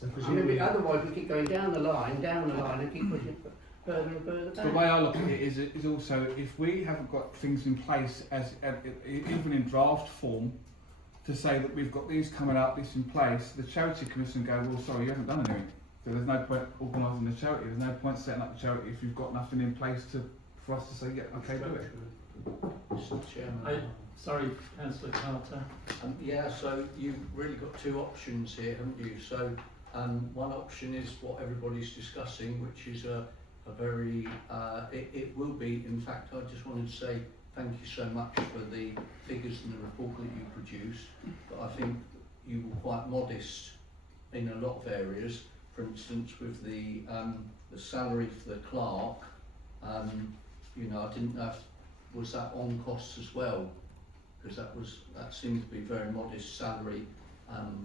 So I mean, otherwise we keep going down the line, and keep pushing further and further back. The way I look at it is also, if we haven't got things in place, even in draft form, to say that we've got these coming up, this in place, the charity commission go, well, sorry, you haven't done anything. So there's no point organising the charity. There's no point setting up the charity if you've got nothing in place for us to say, yeah, okay, do it. Mr. Chairman. Sorry, Councillor Carter. Yeah, so you've really got two options here, haven't you? So one option is what everybody's discussing, which is a very, it will be, in fact, I just wanted to say thank you so much for the figures and the report that you produced, but I think you were quite modest in a lot of areas. For instance, with the salary for the clerk, you know, I didn't know if was that on costs as well, because that seemed to be very modest salary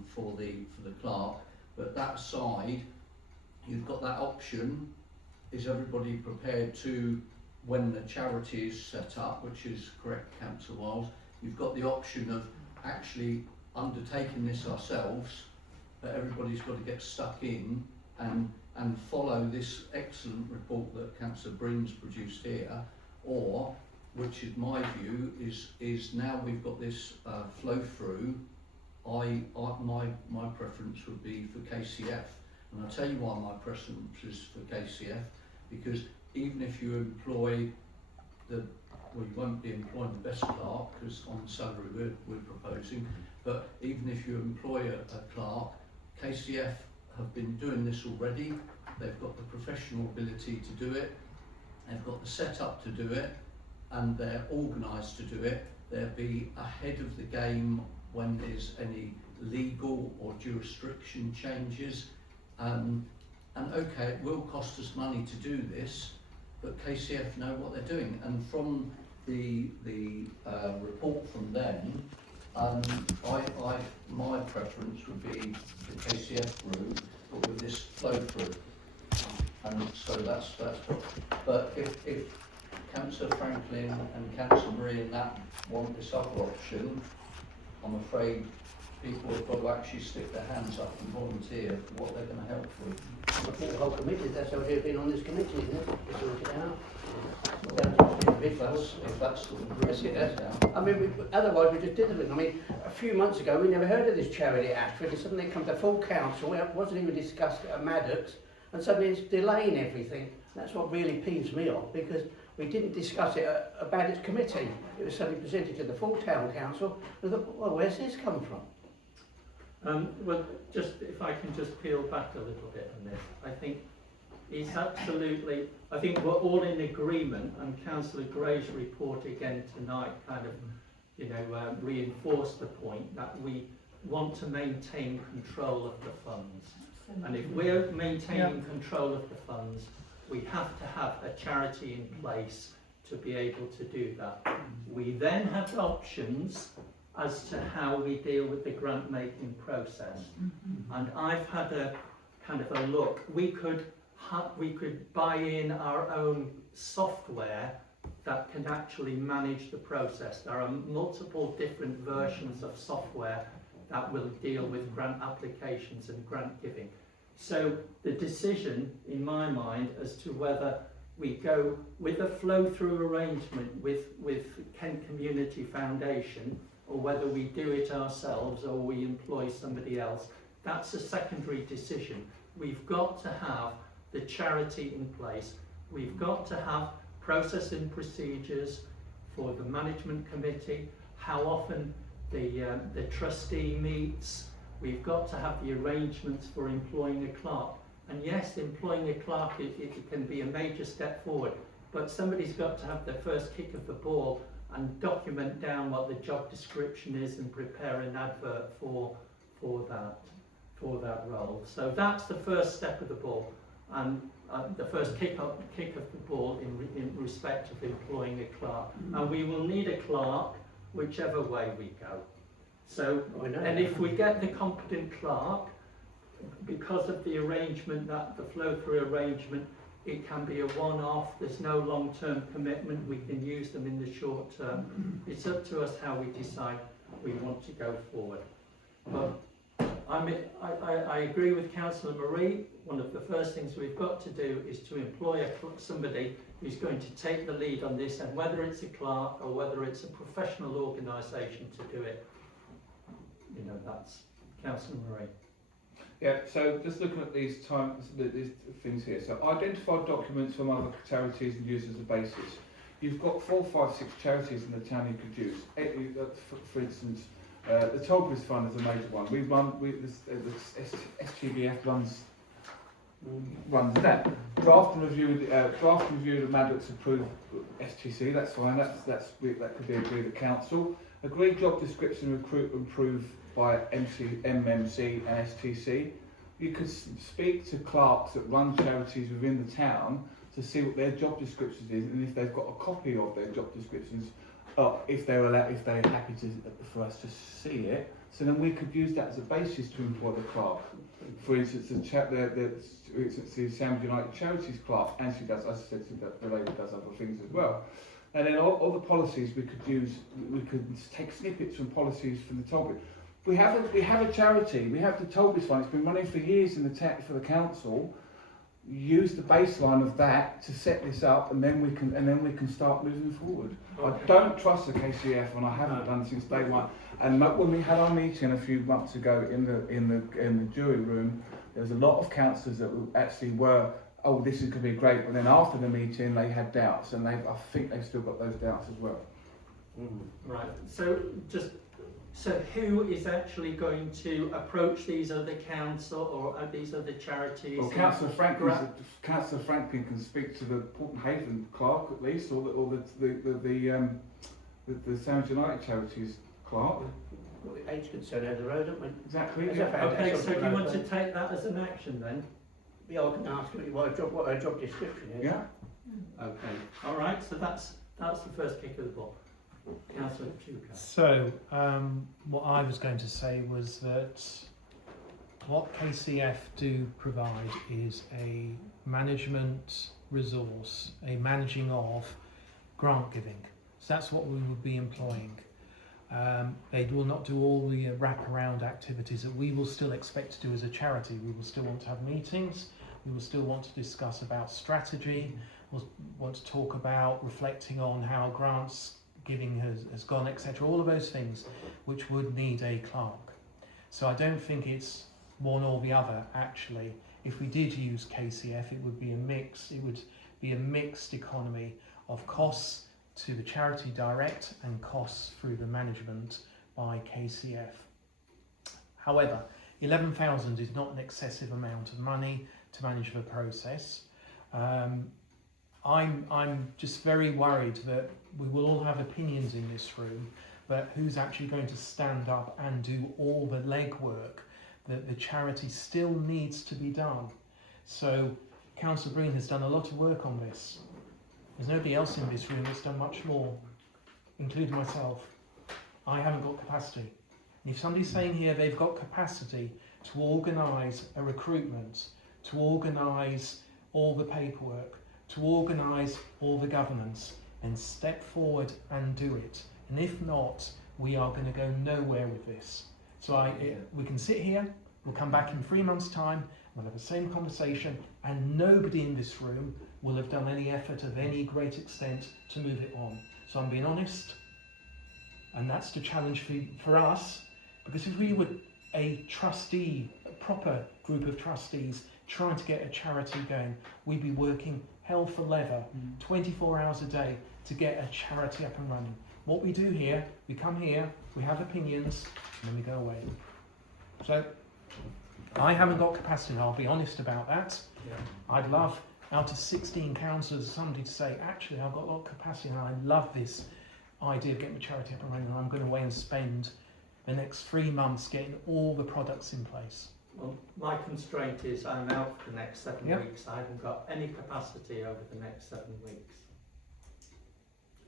for the clerk. But that aside, you've got that option. Is everybody prepared to, when the charity is set up, which is correct, Councillor Wiles, you've got the option of actually undertaking this ourselves, but everybody's got to get stuck in and follow this excellent report that Councillor Breen's produced here, or, which is my view, is now we've got this flow through, my preference would be for KCF. And I'll tell you why my preference is for KCF, because even if you employ well, you won't be employing the best clerk, because on the salary we're proposing, but even if you employ a clerk, KCF have been doing this already. They've got the professional ability to do it, they've got the setup to do it, and they're organised to do it. They'll be ahead of the game when there's any legal or jurisdiction changes. And okay, it will cost us money to do this, but KCF know what they're doing. And from the report from them, my preference would be the KCF route, but with this flow through. And so that's but if Councillor Franklin and Councillor Marie and that want this other option, I'm afraid people have got to actually stick their hands up and volunteer for what they're going to help with. I think the whole committee, that's how they've been on this committee, isn't it? To sort it out. If that's the route. I mean, otherwise we just did it. I mean, a few months ago we never heard of this charity act, and suddenly it comes to full council, it wasn't even discussed at Maddox, and suddenly it's delaying everything. That's what really peeves me off, because we didn't discuss it about its committee. It was suddenly presented to the full town council. I thought, well, where's this come from? Well, just if I can just peel back a little bit on this, I think it's absolutely, I think we're all in agreement, and Councillor Gray's report again tonight kind of, you know, reinforced the point that we want to maintain control of the funds. And if we're maintaining control of the funds, we have to have a charity in place to be able to do that. We then have options as to how we deal with the grant making process. And I've had a kind of a look. We could buy in our own software that can actually manage the process. There are multiple different versions of software that will deal with grant applications and grant giving. So the decision, in my mind, as to whether we go with a flow-through arrangement with Kent Community Foundation, or whether we do it ourselves or we employ somebody else, that's a secondary decision. We've got to have the charity in place. We've got to have process and procedures for the management committee, how often the trustee meets. We've got to have the arrangements for employing a clerk. And yes, employing a clerk, it can be a major step forward, but somebody's got to have their first kick of the ball and document down what the job description is and prepare an advert for that role. So that's the first step of the ball, and the first kick of the ball in respect of employing a clerk. And we will need a clerk whichever way we go. So, and if we get the competent clerk, because of the arrangement, that the flow-through arrangement, it can be a one-off, there's no long-term commitment, we can use them in the short term. It's up to us how we decide we want to go forward. But I agree with Councillor Marie. One of the first things we've got to do is to employ somebody who's going to take the lead on this, and whether it's a clerk or whether it's a professional organisation to do it. You know, that's Councillor Marie. Yeah, so just looking at these these things here. So identify documents from other charities and use as a basis. You've got 4, 5, 6 charities in the town you could use. For instance, the Tollbridge Fund is a major one. The STBF runs that. Draft and review the Maddox approved STC. That's fine. That could be agreed at council. Agreed job description approved by MMC and STC. You could speak to clerks that run charities within the town to see what their job descriptions is, and if they've got a copy of their job descriptions, if they're happy for us to see it. So then we could use that as a basis to employ the clerk. For instance, the Sandwich United Charities clerk, and she does, as I said, the lady does other things as well. And then all the policies we could take snippets from policies from the Tollbridge. We have a charity. We have the Tollbridge Fund. It's been running for years in for the council. Use the baseline of that to set this up, and then we can start moving forward. Okay. I don't trust the KCF, and I haven't done since day one. And when we had our meeting a few months ago in the jury room, there was a lot of councillors that actually were, oh, this is going to be great. But then after the meeting, they had doubts, and I think they've still got those doubts as well. Right. So who is actually going to approach these other council or these other charities? Well, Councillor Franklin can speak to the Porton Haven clerk at least, or the Sandwich United Charities clerk. Well, the age concern over the road, haven't we? Exactly. That's Yeah. Okay, so do you want to take that as an action then? Yeah, I can ask you what her job description is. Yeah. Okay. All right. So that's the first kick of the ball. Councillor Puka. So, what I was going to say was that what KCF do provide is a management resource, a managing of grant giving. So that's what we would be employing. They will not do all the wraparound activities that we will still expect to do as a charity. We will still want to have meetings. We will still want to discuss about strategy. We'll want to talk about reflecting on how grants giving has gone, etc. All of those things which would need a clerk. So I don't think it's one or the other actually. If we did use KCF, it would be a mix. It would be a mixed economy of costs to the charity direct and costs through the management by KCF. However, 11,000 is not an excessive amount of money to manage the process. I'm just very worried that we will all have opinions in this room, but who's actually going to stand up and do all the legwork that the charity still needs to be done? So Councillor Breen has done a lot of work on this. There's nobody else in this room that's done much more, including myself. I haven't got capacity. And if somebody's saying here they've got capacity to organise a recruitment, to organise all the paperwork, to organise all the governance, then step forward and do it. And if not, we are going to go nowhere with this. So we can sit here, we'll come back in 3 months' time, we'll have the same conversation, and nobody in this room will have done any effort of any great extent to move it on. So I'm being honest, and that's the challenge for us, because if we were a proper group of trustees trying to get a charity going, we'd be working hell for leather, 24 hours a day to get a charity up and running. What we do here, we come here, we have opinions, and then we go away. So, I haven't got capacity, I'll be honest about that. Yeah. I'd love, out of 16 councillors, somebody to say, actually, I've got a lot of capacity and I love this idea of getting the charity up and running, and I'm going away and spend the next 3 months getting all the products in place. Well, my constraint is I'm out for the next 7 Yep. weeks. I haven't got any capacity over the next 7 weeks.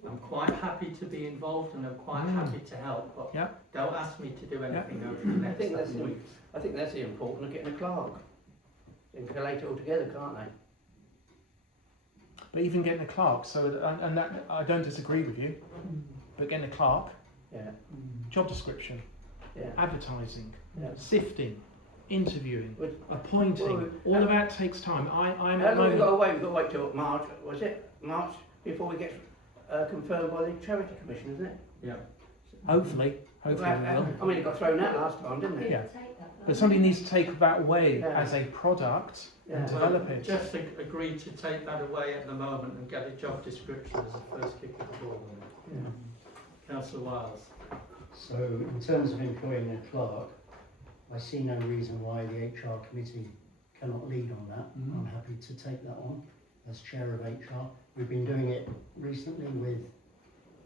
I'm quite happy to be involved and I'm quite happy to help, but Yep. don't ask me to do anything over the next 7 weeks. I think that's the important of getting a clerk. They can collate it all together, can't they? But even getting a clerk, and that, I don't disagree with you, but getting a clerk, Yeah. job description, Yeah. advertising, Yeah. sifting, interviewing, Well, appointing, all of that takes time. I'm How at the long have we got moment, to wait? We've got to wait till March, was it? March before we get confirmed by the Charity Commission, isn't it? Yeah. hopefully we will. I mean, it got thrown out last time, didn't it? Yeah. But somebody needs to take that away Yeah. as a product and Yeah. develop it. Just agree to take that away at the moment and get a job description as a first kick of the ball. Councillor Wiles. So in terms of employing a clerk, I see no reason why the HR committee cannot lead on that. Mhm. I'm happy to take that on as chair of HR. We've been doing it recently with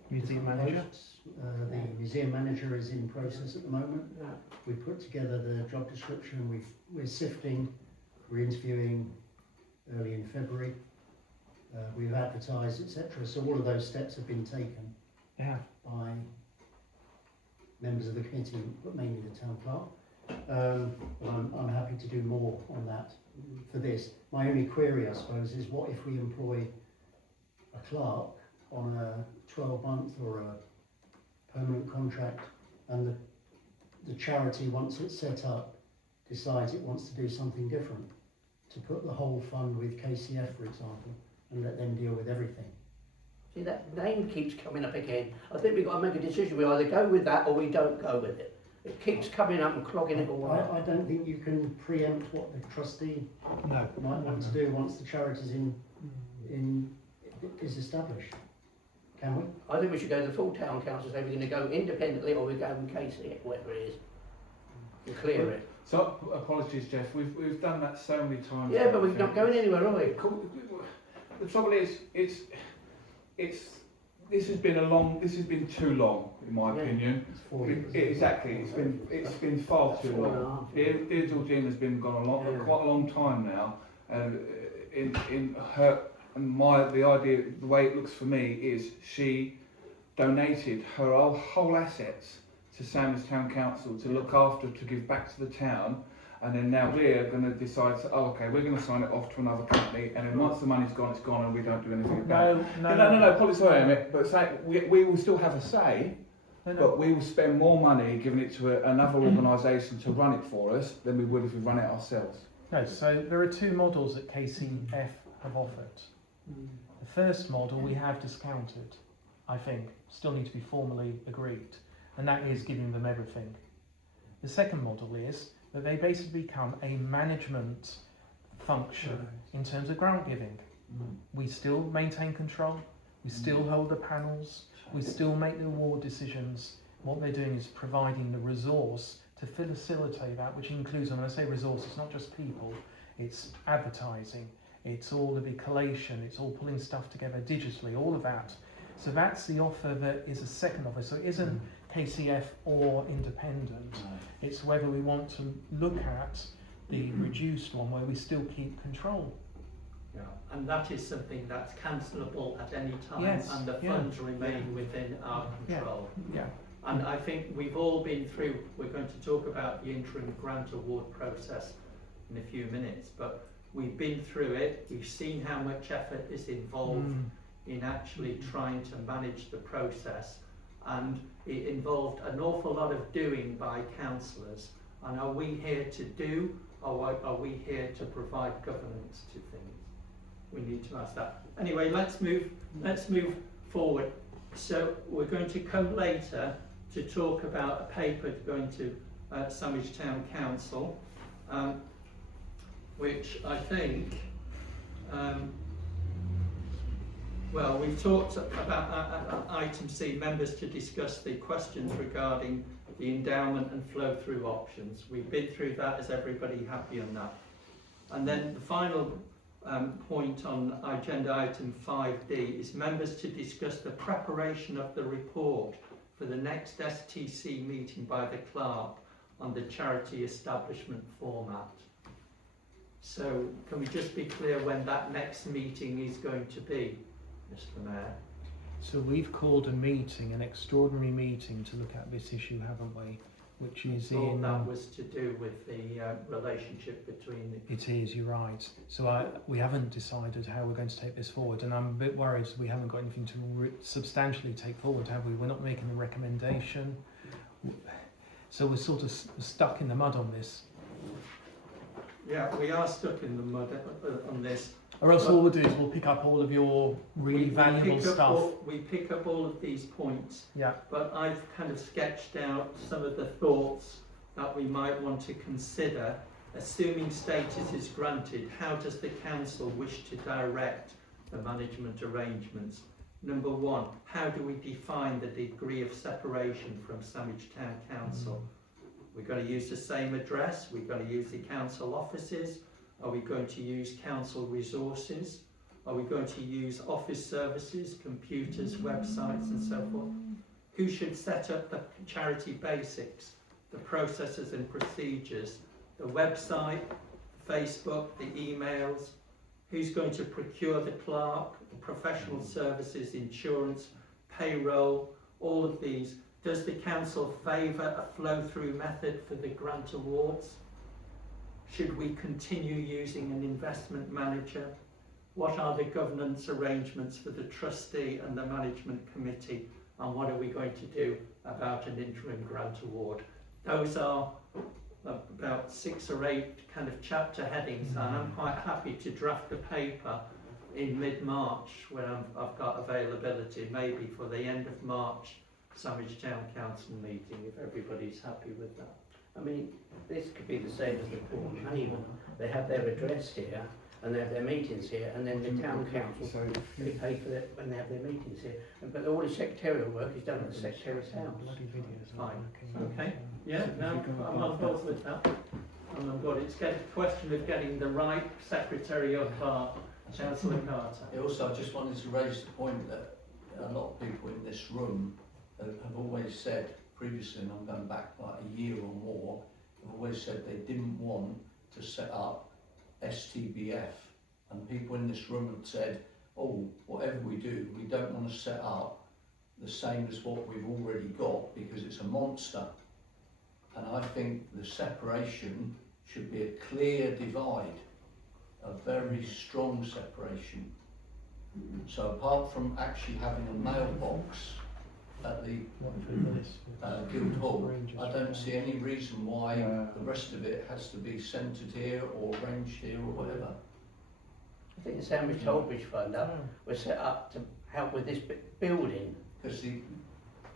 Museum different manager. posts. The museum manager is in process at the moment. Yeah. We've put together the job description, we're sifting, we're interviewing early in February. We've advertised, etc. So all of those steps have been taken Yeah. by members of the committee, but mainly the town clerk. But I'm happy to do more on that for this. My only query, I suppose, is what if we employ a clerk on a 12-month or a permanent contract, and the charity, once it's set up, decides it wants to do something different, to put the whole fund with KCF, for example, and let them deal with everything. See, that name keeps coming up again. I think we've got to make a decision. We either go with that or we don't go with it. It keeps coming up and clogging it all up. I don't think you can preempt what the trustee No. might want to do once the charity's is established. Can we? I think we should go to the full town council, say we're going to go independently or we go in KC, whatever it is, and clear it. So apologies, Jeff. We've done that so many times. Yeah, but we're not going anywhere, are we? The trouble is, this has been too long, in my Yeah. opinion. It's 4 years. Exactly. It's been far too Four and a long. half. Dear Georgina's been gone Yeah. quite a long time now, and in her and the idea, the way it looks for me is she donated her whole assets to Sandwich Town Council to look after, to give back to the town, and then now we're going to decide, we're going to sign it off to another company, and then once the money's gone, it's gone, and we don't do anything about it. No, Polly, sorry, Emmett, but we will still have a say, but we will spend more money giving it to another organisation to run it for us than we would if we run it ourselves. No, so there are two models that KCF have offered. The first model we have discounted, I think, still need to be formally agreed, and that is giving them everything. The second model is that they basically become a management function in terms of grant giving. We still maintain control, we still hold the panels, we still make the award decisions. What they're doing is providing the resource to facilitate that, which includes, and when I say resource, it's not just people, it's advertising, it's all of the collation, it's all pulling stuff together digitally, all of that. So that's the offer that is a second offer. So it isn't KCF or independent. It's whether we want to look at the reduced one where we still keep control. Yeah. And that is something that's cancelable at any time, Yes, and the yeah. funds remain within our control. Yeah. And I think we've all been through, we're going to talk about the interim grant award process in a few minutes, but we've been through it, we've seen how much effort is involved in actually trying to manage the process, and it involved an awful lot of doing by councillors. And are we here to do, or are we here to provide governance to things? We need to ask that. Anyway, let's move forward. So we're going to come later to talk about a paper going to Sandwich Town Council, which I think, well, we've talked about item C, members to discuss the questions regarding the endowment and flow through options. We've been through that. Is everybody happy on that? And then the final point on agenda item 5D is members to discuss the preparation of the report for the next STC meeting by the clerk on the charity establishment format. So can we just be clear when that next meeting is going to be, Mr. Mayor? So we've called a meeting, an extraordinary meeting, to look at this issue, haven't we? Which is in... that was to do with the relationship between the... It is, you're right. So we haven't decided how we're going to take this forward, and I'm a bit worried we haven't got anything to substantially take forward, have we? We're not making a recommendation. So we're sort of stuck in the mud on this. Yeah, we are stuck in the mud on this. Or else all we'll do is we'll pick up all of your really valuable pick up stuff. we pick up all of these points, Yeah. but I've kind of sketched out some of the thoughts that we might want to consider. Assuming status is granted, how does the council wish to direct the management arrangements? Number one, how do we define the degree of separation from Sandwich Town Council? We've got to use the same address, we've got to use the council offices, are we going to use council resources? Are we going to use office services, computers, websites and so forth? Who should set up the charity basics, the processes and procedures, the website, Facebook, the emails? Who's going to procure the clerk, the professional services, insurance, payroll, all of these? Does the council favour a flow-through method for the grant awards? Should we continue using an investment manager? What are the governance arrangements for the trustee and the management committee? And what are we going to do about an interim grant award? Those are about 6 or 8 kind of chapter headings, and I'm quite happy to draft a paper in mid-March when I've got availability, maybe for the end of March Sandwich Town Council meeting, if everybody's happy with that. I mean, this could be the same as the Port Haven. They have their address here, and they have their meetings here, and then the town council, they pay for it when they have their meetings here. But all the secretarial work is done at the secretary's house. Fine. Okay. Yeah, no, I'm on board with that. I'm on board. It's a question of getting the right secretary or clerk, Chancellor Carter. Also, I just wanted to raise the point that a lot of people in this room have always said previously, and I'm going back like a year or more, have always said they didn't want to set up STBF, and people in this room have said, oh, whatever we do, we don't want to set up the same as what we've already got because it's a monster. And I think the separation should be a clear divide, a very strong separation. So apart from actually having a mailbox at the Guildhall, I don't see any reason why the rest of it has to be centred here or arranged here or whatever. I think the Sandwich Tollbridge Fund was set up to help with this building. Because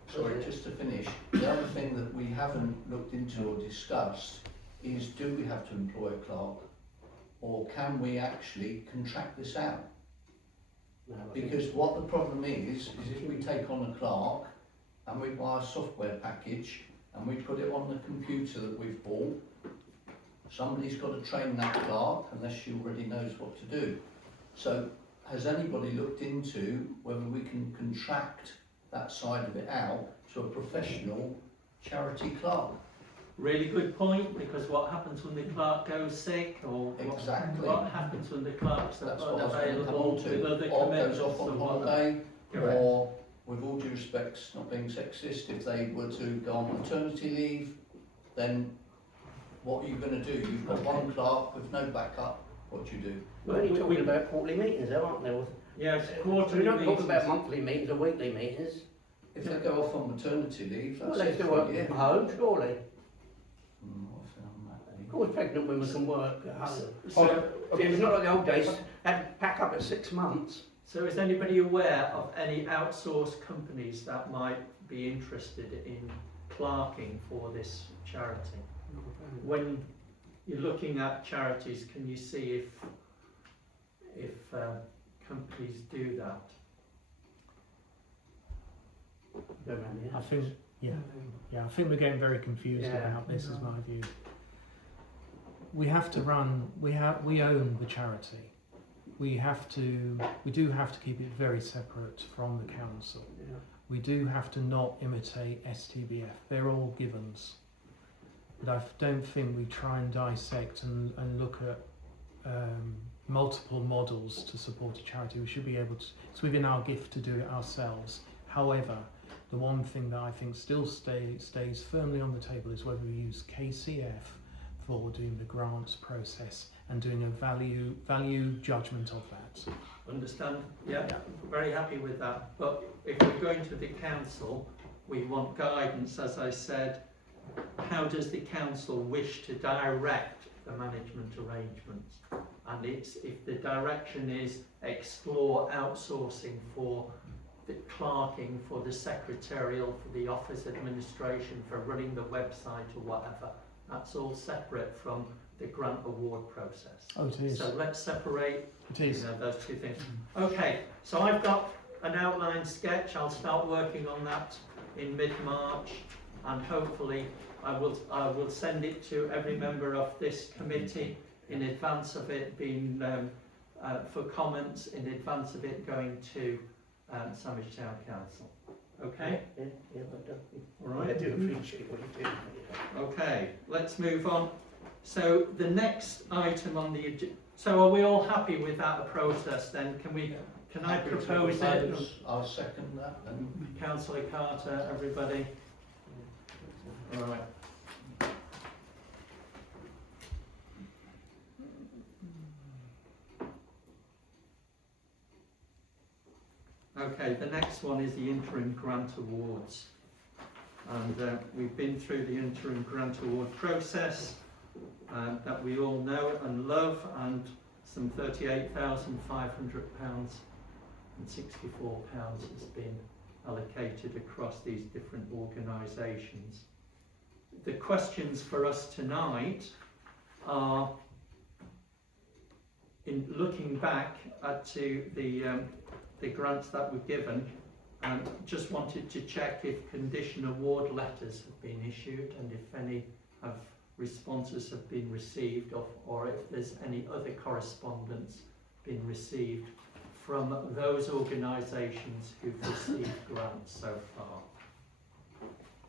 sorry, just to finish, the other thing that we haven't looked into or discussed is, do we have to employ a clerk, or can we actually contract this out? No, Because what the problem is if we take on a clerk and we buy a software package and we put it on the computer that we've bought, somebody's got to train that clerk unless she already knows what to do. So has anybody looked into whether we can contract that side of it out to a professional charity clerk? Really good point, because what happens when the clerk goes sick, or Exactly. what happens when the clerk's That's what I was going to come available on with to. other Or commitments goes off on or whatnot. holiday, Correct. or with all due respects, not being sexist, if they were to go on maternity leave, then what are you going to do? You've got one clerk with no backup, what do you do? We're only talking about quarterly meetings, though, aren't they? Yes, We're quarterly not meetings. talking about monthly meetings or weekly meetings. If they go off on maternity leave, Well, that's they it still for work a year. from home, surely. What's on that Of course, pregnant women can work at home. So, It's not like the old days, had to pack up at 6 months. so is anybody aware of any outsourced companies that might be interested in clerking for this charity? When you're looking at charities, can you see if companies do that? Go around the I house. think, I think we're getting very confused Yeah. about this, is my view. We have to run, we own the charity. We do have to keep it very separate from the council. Yeah. We do have to not imitate STBF. They're all givens. But I don't think we try and dissect and look at multiple models to support a charity. We should be able to, it's within our gift to do it ourselves. However, the one thing that I think still stays firmly on the table is whether we use KCF for doing the grants process and doing a value judgment of that. Understand? Yeah, very happy with that. But if we're going to the council, we want guidance, as I said. How does the council wish to direct the management arrangements. And it's, if the direction is explore outsourcing for the clerking, for the secretarial, for the office administration, for running the website or whatever, that's all separate from the grant award process. Oh, it is. So let's separate It is. those two things. Okay, so I've got an outline sketch. I'll start working on that in mid-March, and hopefully I will send it to every member of this committee in advance of it being for comments, in advance of it going to Sandwich Town Council. Okay? Yeah, but All right. I do appreciate what you do. Okay, let's move on. So the next item on the agenda. So are we all happy with that process then? Can I propose it? I'll second that. And Councillor Carter, everybody. All right. Okay, the next one is the interim grant awards. And we've been through the interim grant award process that we all know and love, and some £38,500 and £64 has been allocated across these different organisations. The questions for us tonight are, in looking back to the grants that were given, just wanted to check if condition award letters have been issued and if any responses have been received, or if there's any other correspondence been received from those organisations who've received grants so far.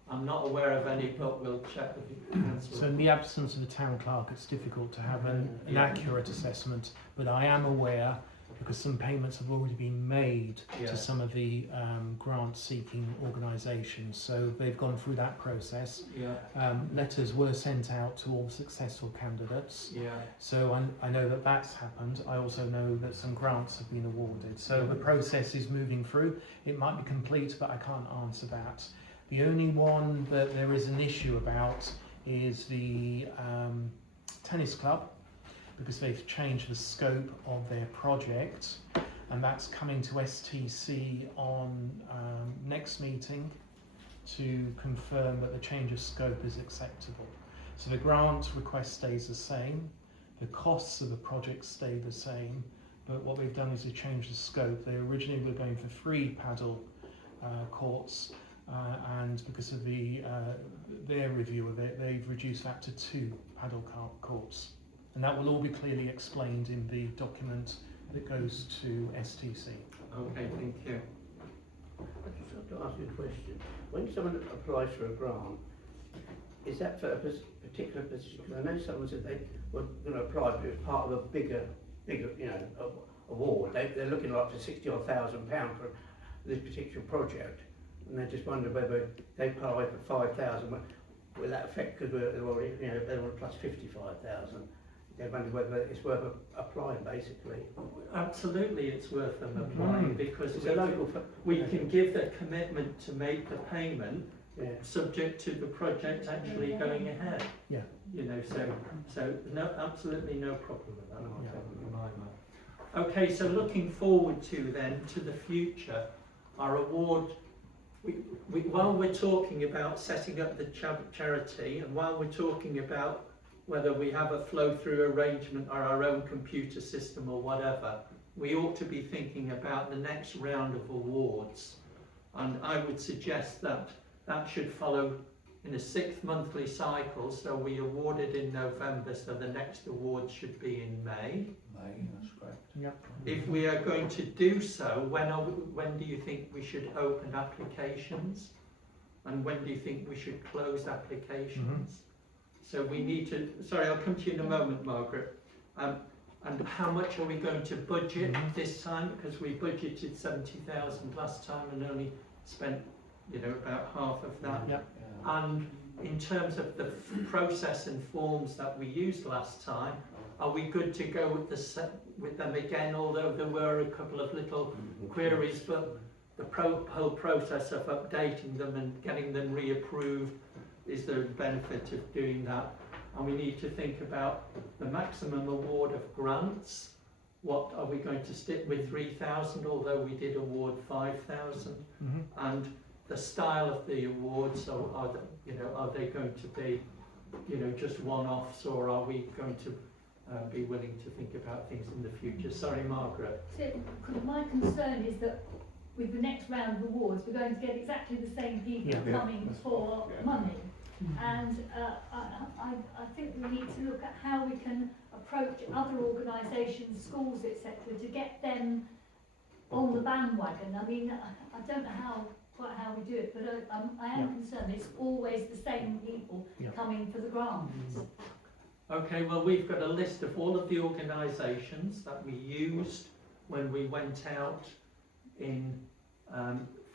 I'm not aware of any, but we'll check with the council. So in the absence of the town clerk, it's difficult to have an accurate assessment, but I am aware, because some payments have already been made to some of the grant-seeking organisations. So they've gone through that process. Letters were sent out to all successful candidates. So I know that that's happened. I also know that some grants have been awarded. So the process is moving through. It might be complete, but I can't answer that. The only one that there is an issue about is the tennis club, because they've changed the scope of their project, and that's coming to STC on next meeting to confirm that the change of scope is acceptable. So the grant request stays the same, the costs of the project stay the same, but what they've done is to change the scope. They originally were going for 3 paddle courts, and because of their review of it, they've reduced that to 2 paddle courts. And that will all be clearly explained in the document that goes to STC. Okay, thank you. I just have to ask you a question. When someone applies for a grant, is that for a particular position? Because I know someone said they were going to apply, but it was part of a bigger, award. They're looking like for £60,000 for this particular project, and they just wonder whether they apply for 5,000. Will that affect, because they want plus 55,000? They wonder whether it's worth applying, basically. Absolutely, it's worth them applying, because we can give the commitment to make the payment subject to the project actually going ahead. Yeah. So no, absolutely no problem with that. I'll take it in my mind. Okay, so looking forward to the future, our award. While we're talking about setting up the charity, and while we're talking about whether we have a flow-through arrangement or our own computer system or whatever, we ought to be thinking about the next round of awards. And I would suggest that that should follow in a 6th monthly cycle, so we awarded in November, so the next award should be in May. That's correct. Yeah. If we are going to do so, when do you think we should open applications? And when do you think we should close applications? So we need to, sorry, I'll come to you in a moment, Margaret. And how much are we going to budget this time? Because we budgeted 70,000 last time and only spent, about half of that. And in terms of the process and forms that we used last time, are we good to go with them again? Although there were a couple of little queries, but the whole process of updating them and getting them reapproved, is there a benefit of doing that? and we need to think about the maximum award of grants. What are we going to stick with 3,000, although we did award 5,000? And the style of the awards, so are they going to be, just one-offs, or are we going to be willing to think about things in the future? Sorry, Margaret. So, my concern is that with the next round of awards, we're going to get exactly the same people coming for money. And I think we need to look at how we can approach other organisations, schools, etc., to get them on the bandwagon. I mean, I don't know quite how we do it, but I am concerned it's always the same people coming for the grants. Okay, well, we've got a list of all of the organisations that we used when we went out in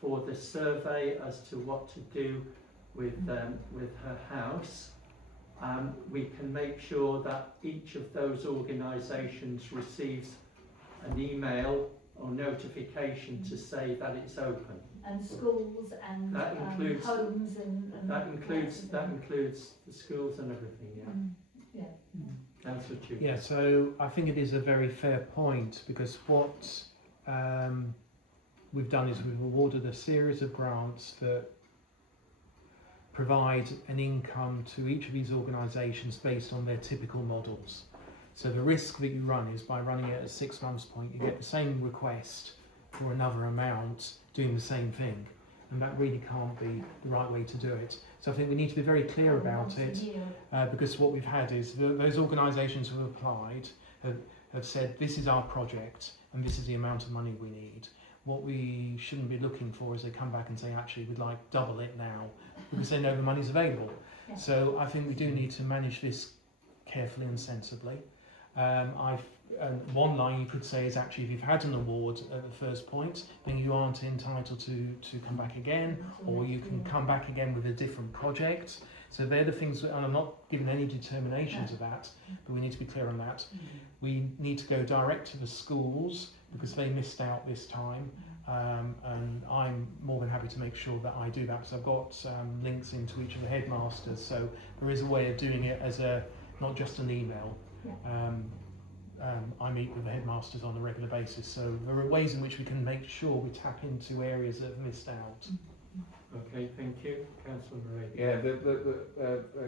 for the survey as to what to do with her house. We can make sure that each of those organisations receives an email or notification to say that it's open. And schools and that includes, homes and that includes the schools and everything. Yeah. Councillor Chu. Yeah, so I think it is a very fair point, because what we've done is we've awarded a series of grants that provide an income to each of these organisations based on their typical models. So the risk that you run is by running it at 6 months point, you get the same request for another amount doing the same thing, and that really can't be the right way to do it. So I think we need to be very clear about it, because what we've had is those organisations who have applied have said this is our project and this is the amount of money we need. What we shouldn't be looking for is they come back and say actually we'd like double it now, because they know the money's available. Yeah. So I think we do need to manage this carefully and sensibly. One line you could say is actually if you've had an award at the first point, then you aren't entitled to come back again, or you can come back again with a different project. So they're the things, and I'm not giving any determination to that, but we need to be clear on that. We need to go direct to the schools because they missed out this time, and I'm more than happy to make sure that I do that, because I've got links into each of the headmasters, so there is a way of doing it as not just an email. I meet with the headmasters on a regular basis, so there are ways in which we can make sure we tap into areas that have missed out. Okay, thank you. Councillor Murray. Yeah,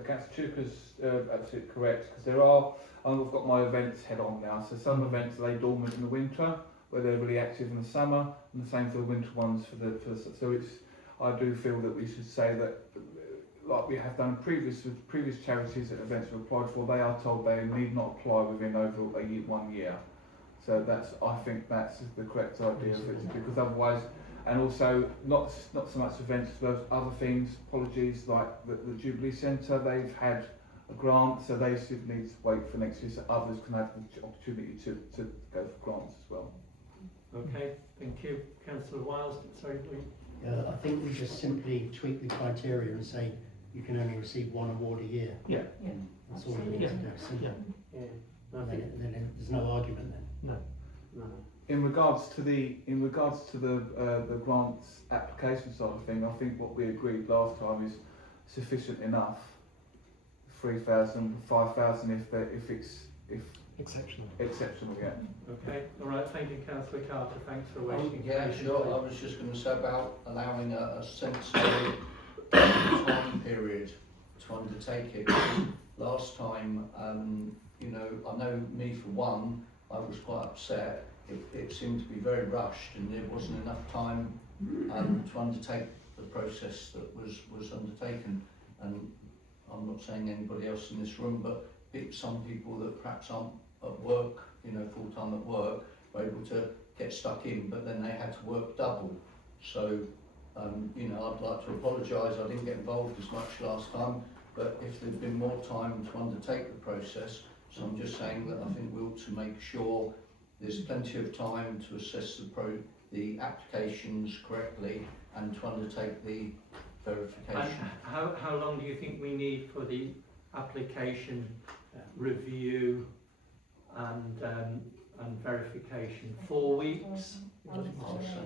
Councillor Chuka's absolutely correct, because there are, I've got my events head on now, so some events lay dormant in the winter, where they're really active in the summer, and the same for the winter ones so it's, I do feel that we should say that, like we have done with previous charities that events were applied for, they are told they need not apply within over 1 year. So I think that's the correct idea of it, because otherwise, and also not so much events, but other things, apologies, like the Jubilee Centre, they've had a grant, so they should need to wait for next year, so others can have the opportunity to go for grants as well. Okay, thank you. Councillor Wiles, sorry, please. I think we just simply tweak the criteria and say you can only receive 1 award a year. Yeah. That's all we need to do. Simple. And then there's no argument then. No. In regards to the grants application side of thing, I think what we agreed last time is sufficient enough. 3,000, 5,000 if it's Exceptional. exceptional, yeah. Okay, all right, thank you, Councillor Carter. Thanks for waiting. Yeah, sure. I was just going to say about allowing a sensible time period to undertake it. Last time, I know me for one, I was quite upset. It seemed to be very rushed, and there wasn't enough time to undertake the process that was undertaken. And I'm not saying anybody else in this room, but some people that perhaps aren't at work, full time at work, were able to get stuck in, but then they had to work double. So, I'd like to apologise. I didn't get involved as much last time, but if there'd been more time to undertake the process, so I'm just saying that I think we ought to make sure there's plenty of time to assess the applications correctly and to undertake the verification. And how long do you think we need for the application review and verification? 4 weeks?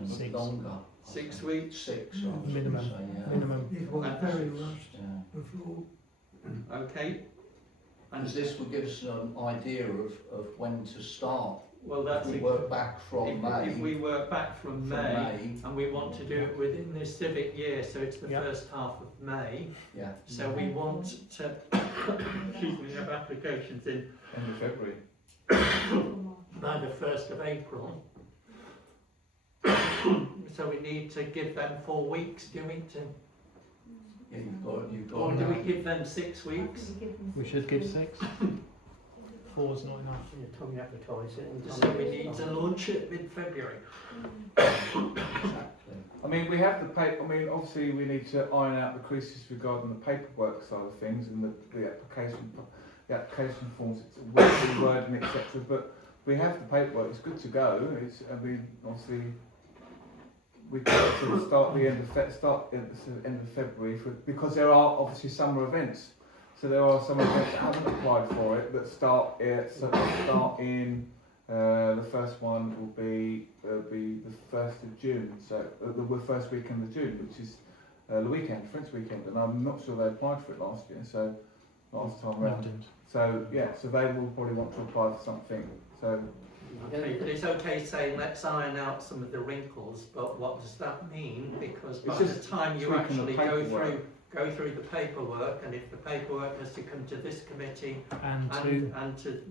Six. Longer. 6 weeks? 6. Minimum. Say, yeah. Minimum. It was very rushed Yeah. before. Okay. Because this will give us an idea of when to start. Well, that's If we work back from May. If we work back from May, and we want to do it within this civic year, so it's the first half of May. Yeah. So we want to excuse me, have applications in End of February. by the 1st of April. So we need to give them 4 weeks, do we? Yeah, you've got. Or do we give them 6 weeks? We should give 6. 4's not enough. Yeah, Tommy advertise it. And So we need to launch it mid-February. Exactly. I mean, we have the paper. I mean, obviously, we need to iron out the creases regarding the paperwork side of things and the application forms, wording, etc. But we have the paperwork. It's good to go. It's. I mean, obviously, we got to start the end of end of February because there are obviously summer events. So there are some events that haven't applied for it that start in. The first one will be the 1st of June, so the first weekend of June, which is the weekend, French weekend, and I'm not sure they applied for it last year, so last time round. So yeah, so they will probably want to apply for something. So Okay, but it's okay saying let's iron out some of the wrinkles, but what does that mean? Because by It's the just time you tweaking the actually paperwork. go through the paperwork, and if the paperwork has to come to this committee And to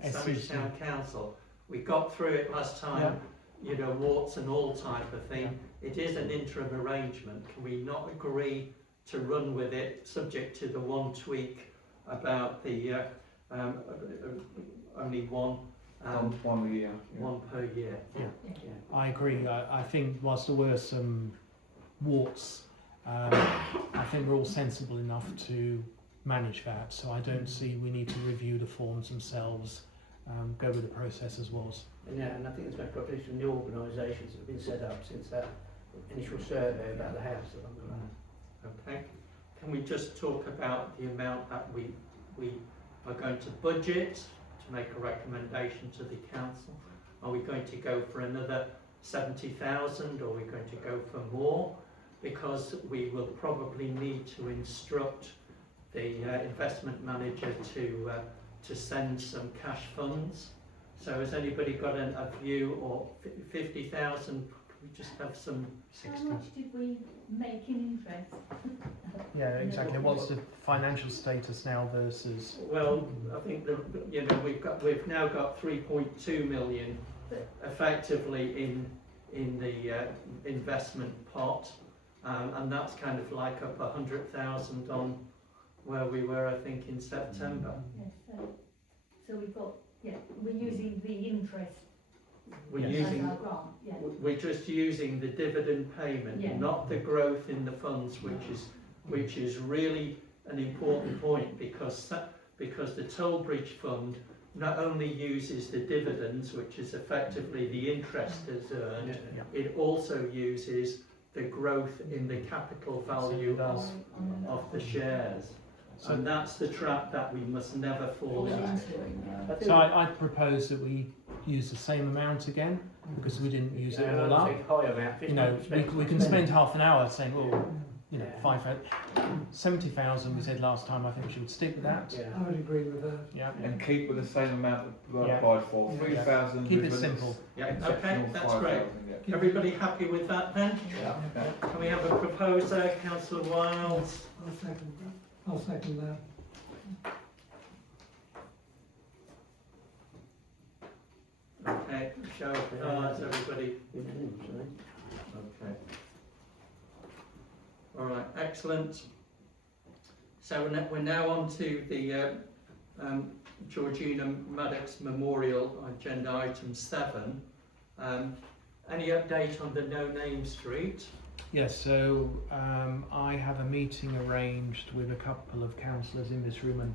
SCC. Sandwich Town Council, we got through it last time, you know, warts and all type of thing. It is an interim arrangement. Can we not agree to run with it, subject to the one tweak about the only one one a year. one per year? I agree. I think whilst there were some warts, I think we're all sensible enough to manage that. So I don't see we need to review the forms themselves. Go with the process as was. Yeah, and I think there's been proposition from the organisations that have been set up since that initial survey about the house. Okay. Can we just talk about the amount that we are going to budget to make a recommendation to the council? Are we going to go for another 70,000, or are we going to go for more? Because we will probably need to instruct the investment manager to send some cash funds. So has anybody got a view, or 50,000? Can we just have some? How much did we make in interest? Yeah, exactly. What's the financial status now versus? Well, I think we've now got 3.2 million effectively in the investment pot, and that's kind of like up 100,000 on where we were, I think, in September. Yes, so we've got, we're using the interest We're as using, our grant, we're just using the dividend payment, Yeah. not the growth in the funds, which is really an important point, because the toll bridge fund not only uses the dividends, which is effectively the interest is earned, it also uses the growth in the capital value of the shares. And that's the trap that we must never fall into. So I propose that we use the same amount again, because we didn't use it all up. You know, we can spend half an hour saying, well, you know, 70,000 we said last time. I think we should stick with that. I would agree with that. Yeah. And keep with the same amount that we Yeah. applied for. 3,000. Keep it simple. Yeah, okay, exceptional that's 5,000, great. yeah. Everybody happy with that then? Yeah. Can we have a proposer, Councillor Wiles? I'll second that. Okay, show of cards, everybody. Okay. All right, excellent. So we're now on to the Georgina Maddox Memorial, agenda item 7. Any update on the No Name Street? Yes, so I have a meeting arranged with a couple of councillors in this room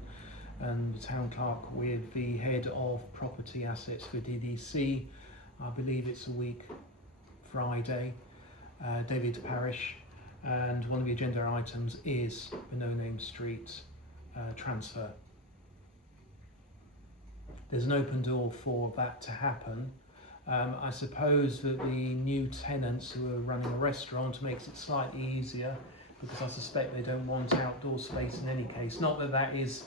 and the town clerk with the head of property assets for DDC. I believe it's a week Friday, David Parish, and one of the agenda items is the No Name Street transfer. There's an open door for that to happen. I suppose that the new tenants who are running a restaurant makes it slightly easier because I suspect they don't want outdoor space in any case. Not that that is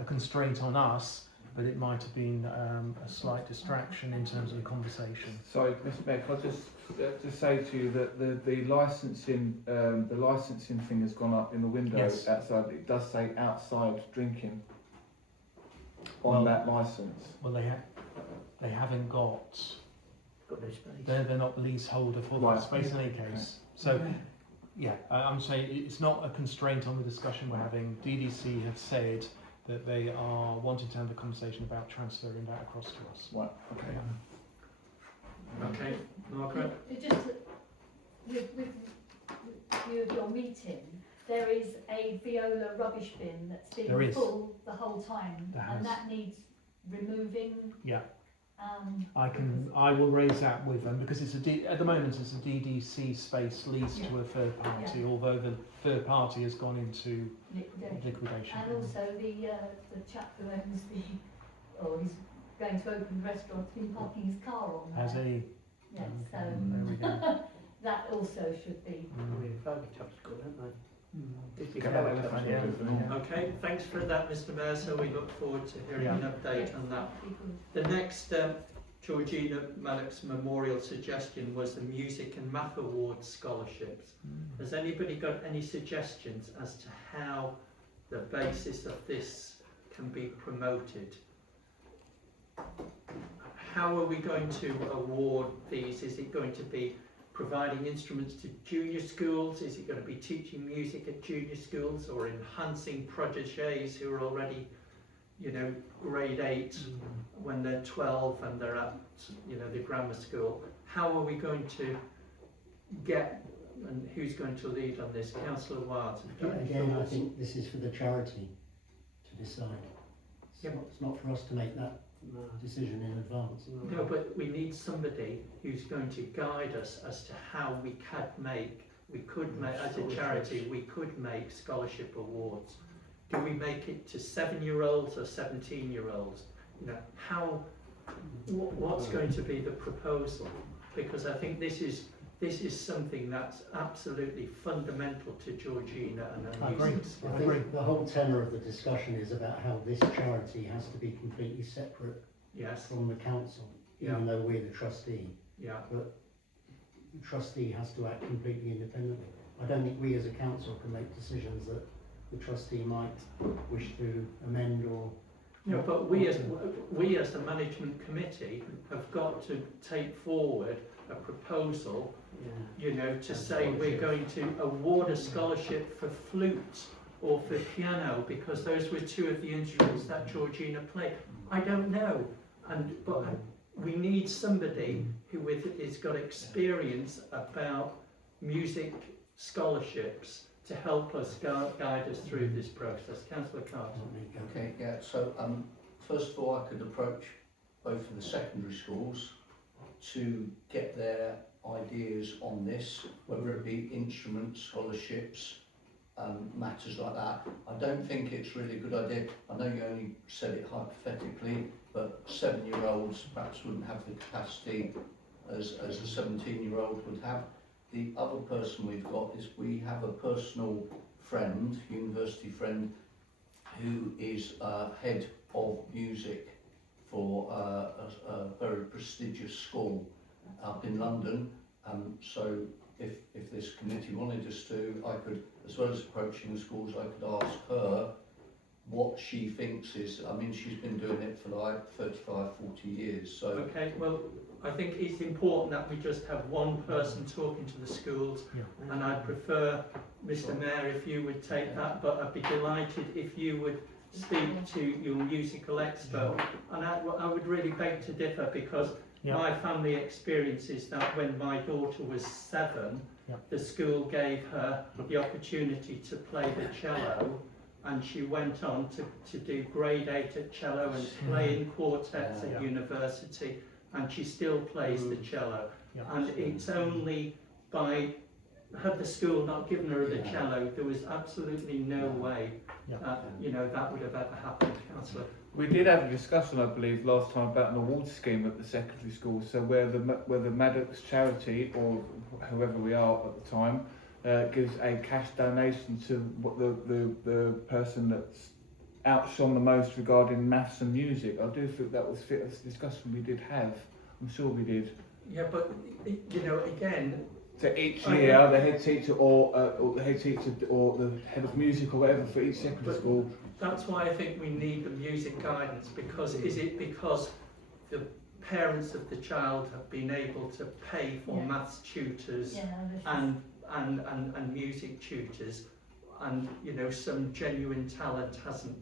a constraint on us, but it might have been a slight distraction in terms of the conversation. Sorry, Mr. Beck, I'll just say to you that the licensing thing has gone up in the window Yes. outside. It does say outside drinking on Well, that licence. Well, they haven't got. Got no space. They're not the leaseholder for Right. that space in any case. So, yeah, I'm saying it's not a constraint on the discussion we're having. DDC have said that they are wanting to have a conversation about transferring that across to us. Right. Okay. Okay, Margaret? It just, with view of your meeting, there is a viola rubbish bin that's There been is. full the whole time, There has. and that needs removing. Yeah. Because I will raise that with them because it's at the moment it's a DDC space leased to a third party, although the third party has gone into liquidation. And also the chap who owns he's going to open the restaurant, has been parking his car on there. Has he? Yes, so There we go. that also should be. Photo tubs good, aren't they? Okay, thanks for that, Mr. Mayor. So we look forward to hearing an update on that. The next Georgina Maddox Memorial suggestion was the Music and Math Awards scholarships. Has anybody got any suggestions as to how the basis of this can be promoted? How are we going to award these? Is it going to be providing instruments to junior schools? Is it going to be teaching music at junior schools, or enhancing protégés who are already, grade 8 when they're 12 and they're at, the grammar school? How are we going to get, and who's going to lead on this? Councillor Ward. Again, I think this is for the charity to decide. It's not for us to make that decision in advance. No, but we need somebody who's going to guide us as to how we could make, as a charity, we could make scholarship awards. Do we make it to 7-year-olds or 17-year-olds? What's going to be the proposal? Because I think this is something that's absolutely fundamental to Georgina and her music school. I think the whole tenor of the discussion is about how this charity has to be completely separate from the council, even though we're the trustee. Yeah. But the trustee has to act completely independently. I don't think we as a council can make decisions that the trustee might wish to amend or... No, but we as the management committee have got to take forward a proposal, to say we're going to award a scholarship for flute or for piano because those were two of the instruments that Georgina played. I don't know, but we need somebody who has got experience about music scholarships to help us guide us through this process. Councillor Carter. Okay, yeah, so first of all I could approach both of the secondary schools to get their ideas on this, whether it be instruments, scholarships, matters like that. I don't think it's really a good idea. I know you only said it hypothetically, but 7-year-olds perhaps wouldn't have the capacity as a 17-year-old would have. The other person we've got is we have a personal friend, university friend, who is head of music for a very prestigious school up in London. So if this committee wanted us to, I could, as well as approaching the schools, I could ask her what she thinks is, I mean, she's been doing it for like 35, 40 years. So okay, well, I think it's important that we just have one person talking to the schools, and I'd prefer, Mr. Mayor, if you would take that, but I'd be delighted if you would speak to your musical expert. And I would really beg to differ, because my family experience is that when my daughter was 7, the school gave her the opportunity to play the cello, and she went on to do grade 8 at cello and play in quartets at university, and she still plays the cello. And it's only by, had the school not given her the cello, there was absolutely no way that, that would have ever happened, Councillor. We did have a discussion, I believe, last time about an award scheme at the secondary school. So where the Maddox charity, or whoever we are at the time, gives a cash donation to what the person that's outshone the most regarding maths and music. I do think that was fit as a discussion we did have. I'm sure we did. Yeah, but you know, again, So each year, the head teacher or the head teacher or the head of music or whatever for each secondary school. that's why I think we need the music guidance, because is it because the parents of the child have been able to pay for Yeah. maths tutors Yeah, and music tutors, and you know, some genuine talent hasn't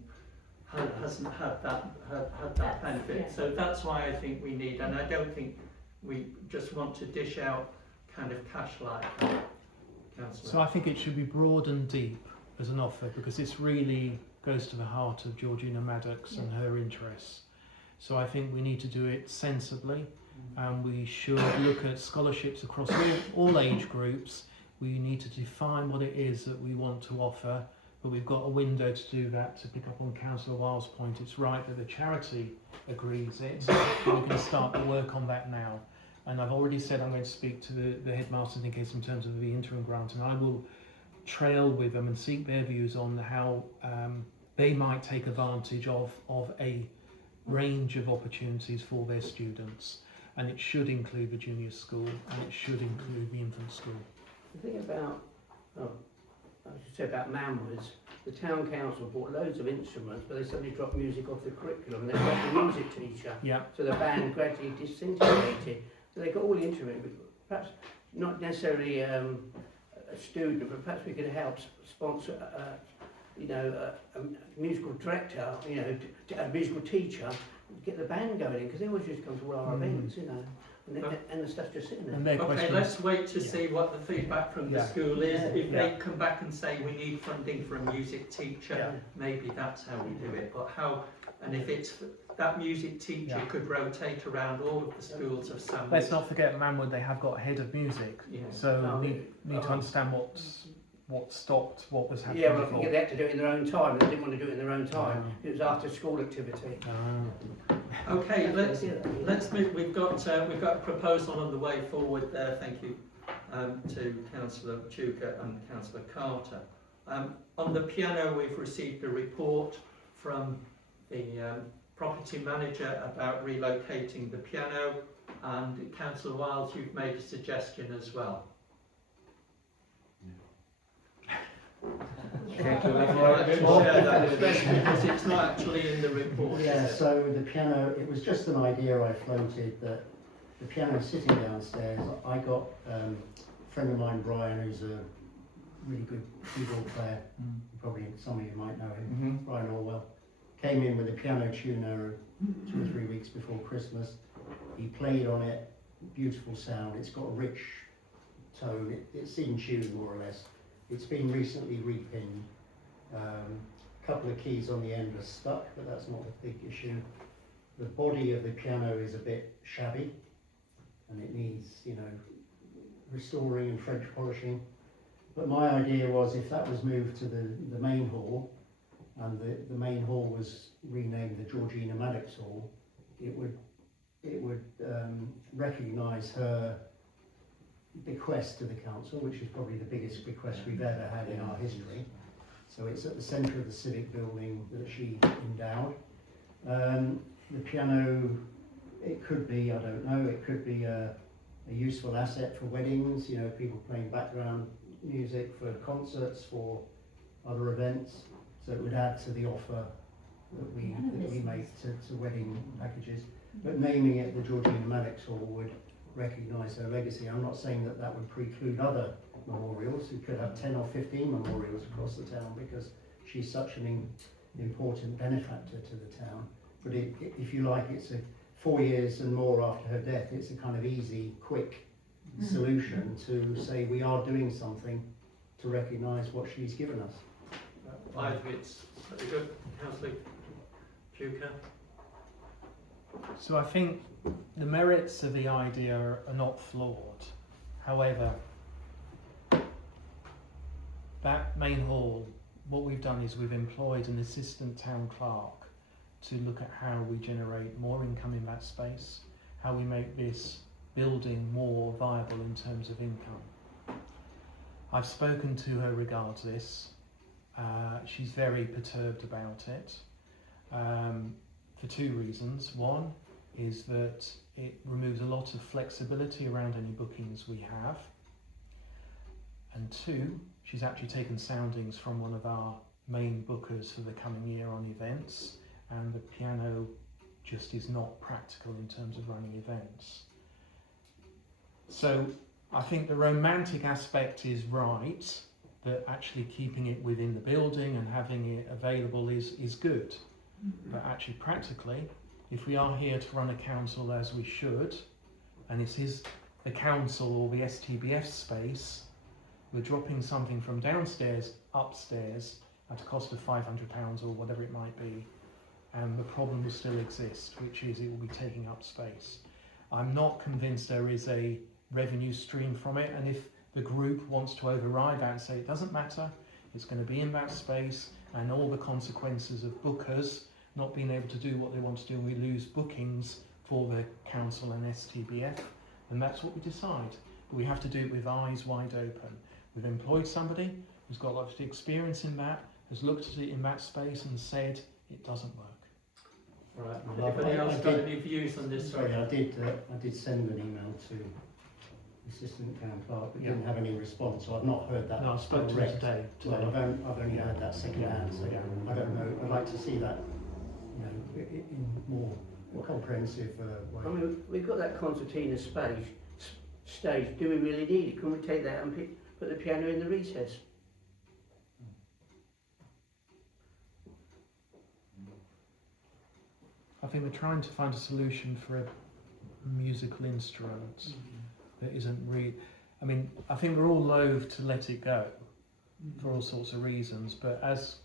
had that benefit. yeah. So that's why I think we need, and I don't think we just want to dish out kind of cash like that, Councillor. So I think it should be broad and deep as an offer, because this really goes to the heart of Georgina Maddox and her interests. So I think we need to do it sensibly, and we should look at scholarships across all age groups. We need to define what it is that we want to offer, but we've got a window to do that. To pick up on Councillor Wiles' point, it's right that the charity agrees it, and we can start the work on that now. And I've already said I'm going to speak to the headmasters in case in terms of the interim grant, and I will trail with them and seek their views on how they might take advantage of a range of opportunities for their students. And it should include the junior school, and it should include the infant school. The thing about, I should say about Manwoods, the town council bought loads of instruments, but they suddenly dropped music off the curriculum, and they got the music teacher. Yeah. So the band gradually disintegrated. So they got all the instruments, perhaps not necessarily a student, but perhaps we could help sponsor, a musical director, a musical teacher, get the band going in, because they always used to come to all our events, and the stuff's just sitting there. And their Okay, questions. let's wait to see what the feedback from the Yeah. school is. Yeah. If they come back and say we need funding for a music teacher, Yeah. maybe that's how we do it. But how, and if it's that music teacher Yeah. could rotate around all of the schools of Sandwich. Let's not forget Manwood, they have got a head of music, Yeah. so No, we need to understand what stopped, what was happening Yeah, well, I before. think they had to do it in their own time, and they didn't want to do it in their own time. It was after school activity. Okay, let's move. We've got a proposal on the way forward there. Thank you to Councillor Chuka and Councillor Carter. On the piano, we've received a report from the property manager about relocating the piano, and Councillor Wiles, you've made a suggestion as well. Because it's not actually in the report. Yeah, is it? so the piano, it was just an idea I floated that the piano sitting downstairs, I got a friend of mine, Brian, who's a really good keyboard player, probably some of you might know him, Brian Orwell, came in with a piano tuner 2 or 3 weeks before Christmas. He played on it, beautiful sound, it's got a rich tone, it's in tune more or less. It's been recently repinned. A couple of keys on the end are stuck, but that's not a big issue. The body of the piano is a bit shabby, and it needs, restoring and French polishing. But my idea was if that was moved to the main hall, and the main hall was renamed the Georgina Maddox Hall, it would recognise her bequest to the council, which is probably the biggest bequest we've ever had in our history. So it's at the centre of the civic building that she endowed. The piano, it could be, I don't know, it could be a useful asset for weddings, people playing background music for concerts, for other events. So it would add to the offer that we make to wedding packages. But naming it the Georgina Maddox Hall would recognise her legacy. I'm not saying that would preclude other memorials. We could have 10 or 15 memorials across the town because she's such an important benefactor to the town. But if you like, it's 4 years and more after her death, it's a kind of easy, quick solution to say we are doing something to recognise what she's given us. I think it's very good. Councillor Chuka? So I think the merits of the idea are not flawed. However, that main hall, what we've done is we've employed an assistant town clerk to look at how we generate more income in that space, how we make this building more viable in terms of income. I've spoken to her regards this. She's very perturbed about it for two reasons. One is that it removes a lot of flexibility around any bookings we have. And two, she's actually taken soundings from one of our main bookers for the coming year on events, and the piano just is not practical in terms of running events. So I think the romantic aspect is right, that actually keeping it within the building and having it available is good. But actually practically, if we are here to run a council as we should, and this is the council or the STBF space, we're dropping something from downstairs upstairs at a cost of £500 or whatever it might be, and the problem will still exist, which is it will be taking up space. I'm not convinced there is a revenue stream from it, and if the group wants to override that and say it doesn't matter, it's going to be in that space, and all the consequences of bookers not being able to do what they want to do, and we lose bookings for the council and STBF, and that's what we decide. But we have to do it with eyes wide open. We've employed somebody who's got lots of experience in that, has looked at it in that space and said it doesn't work. Right. Well, Anybody else I got did- any views on this? Sorry, I did send an email to the Assistant Town Clerk, but didn't have any response, so I've not heard that. No, I spoke to him direct. today. Well, I've only heard that second hand, so I don't know. I'd like to see that, you know, in more comprehensive way. I mean, we've got that concertina stage. Do we really need it? Can we take that and put the piano in the recess? I think we're trying to find a solution for a musical instrument that isn't really... I mean, I think we're all loath to let it go for all sorts of reasons, but as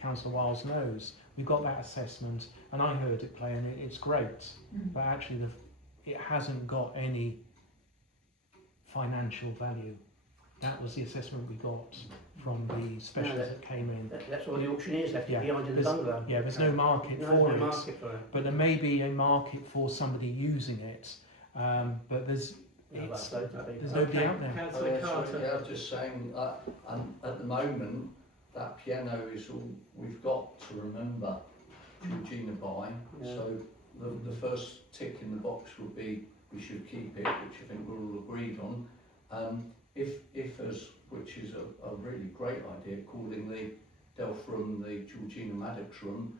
Councillor Wiles knows, we've got that assessment, and I heard it play, and it's great, but actually it hasn't got any financial value. That was the assessment we got from the specialists that came in. That's what the auctioneers left Yeah, behind in the there's- bungalow. Yeah, there's no market No, for there's it, no market for it. but there may be a market for somebody using it, but there's nobody out there. Councillor Carter. Yeah, I was just saying, at the moment, that piano is all we've got to remember Georgina by. Yeah. So the first tick in the box would be we should keep it, which I think we're all agreed on. If as, which is a really great idea, calling the Delph room the Georgina Maddox room,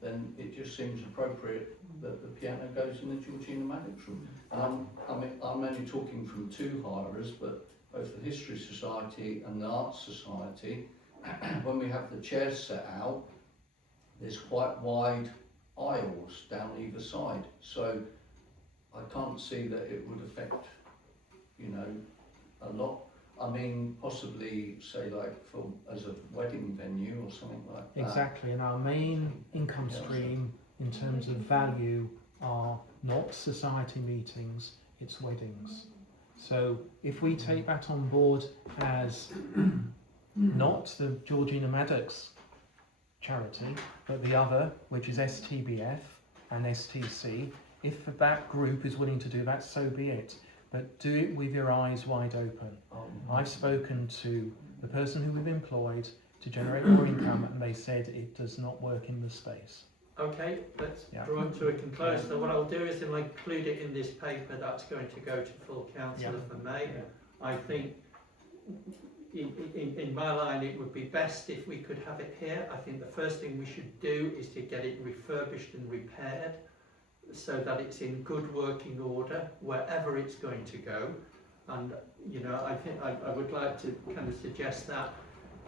then it just seems appropriate that the piano goes in the Georgina Maddox room. I mean, I'm only talking from two hirers, but both the History Society and the Arts Society, when we have the chairs set out, there's quite wide aisles down either side. So I can't see that it would affect, you know, a lot. I mean, possibly say like as a wedding venue or something like that. Exactly, and our main income stream in terms of value are not society meetings, it's weddings. So if we take that on board as not the Georgina Maddox charity, but the other, which is STBF and STC, if that group is willing to do that, so be it. But do it with your eyes wide open. I've spoken to the person who we've employed to generate more income, and they said it does not work in the space. Okay, let's draw it to a conclusion. So what I'll do is I'll include it in this paper that's going to go to full council for May. I think in my line it would be best if we could have it here. I think the first thing we should do is to get it refurbished and repaired so that it's in good working order wherever it's going to go. And you know, I think I would like to kind of suggest that,